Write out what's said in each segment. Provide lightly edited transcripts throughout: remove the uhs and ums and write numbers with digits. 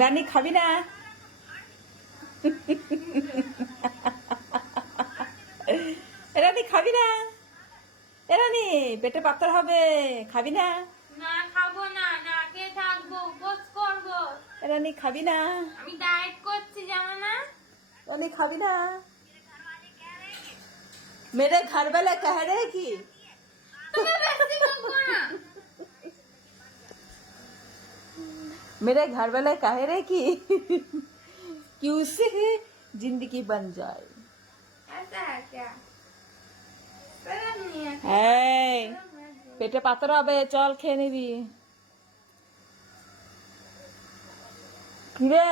রানী খাবি না? রানী খাবি না? রানী পেটে পাথর হবে, খাবি না? না খাবো না, না খেয়ে থাকবো, উপোস করবো। রানী খাবি না? আমি ডায়েট করছি জানো না? রানী খাবি না? मेरे घर वाले कह रहे कि তুমি বেশি বকো না। मेरे घर वाले कह रहे कि उससे जिंदगी बन जाए। ऐसा है क्या? शर्म नहीं है? এই পেটে পাথর হবে, চল খেয়ে নিবি। কিরে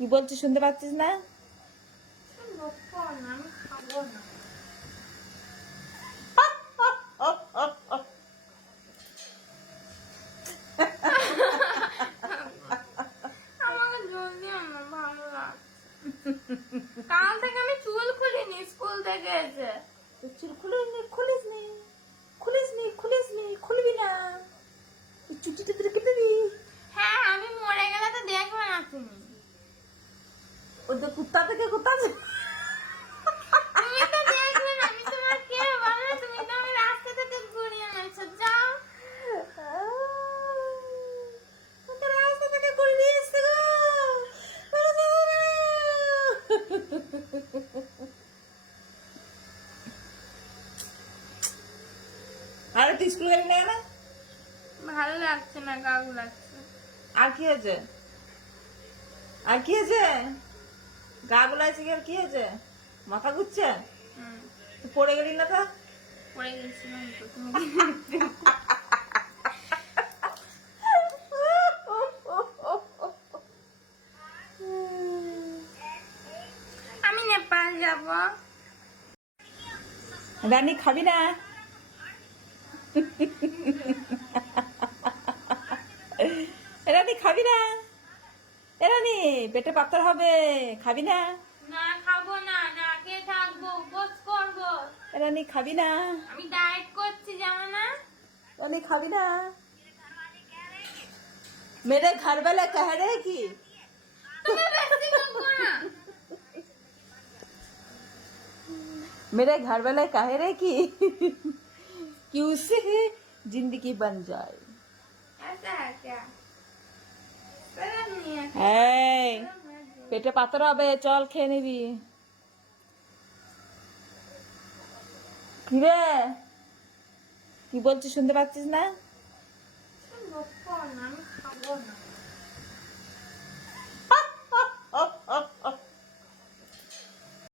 কি বলছিস, শুনতে পাচ্ছিস না? তুমি বকো না, আমি খাবো না। আমাকে জলদি আমার ভালো লাগছে। কাল থেকে আমি চুল খুলিনি, স্কুল থেকে এসে। তো চুল খুলিস নি, খুলবি না, চুটিটা তুই কেটে দিবি। হ্যাঁ, আমি মরে গেলে তো দেখবে না তুমি। ওদের কুত্তা থেকে কুত্তা তুমি তো দেখবে না, আমি তোমার কে বলো? তুমি তো আমি রাস্তা থেকে ঘুরিয়ে এনেছো, যাও। ওদের রাস্তা থেকে করে নিয়ে এসছে গো। আরে তুই স্কুল গেলি না কেন? ভালো লাগছে না, গাগ লাগছে। আর কি হয়েছে? আর কি হয়েছে? গা গুলাইছে কি? আর কি হয়েছে? মাথা ঘুরছে? তুই পড়ে গেলি না তো? পড়ে গেছিলাম তো, তুমি আমি নেপাল যাব। রানী খাবি না? রানী খাবি না? রানী পেটে পাথর হবে, খাবি না? না খাবো না, না খেয়ে থাকবো, উপোস করবো। রানী খাবি না? আমি ডায়েট করছি জানো না? রানী খাবি না? मेरे घर वाले कह रहे कि তুমি বেশি বকো না। मेरे घर वाले कह रहे कि उससे जिंदगी बन जाए। ऐसा है क्या? शर्म नहीं है? এই शर्म है जो। পেটে পাথর হবে, চল খেয়ে নিবি। কিরে কি বলছিস, শুনতে পাচ্ছিস না? তুমি বকো না, আমি খাবো না।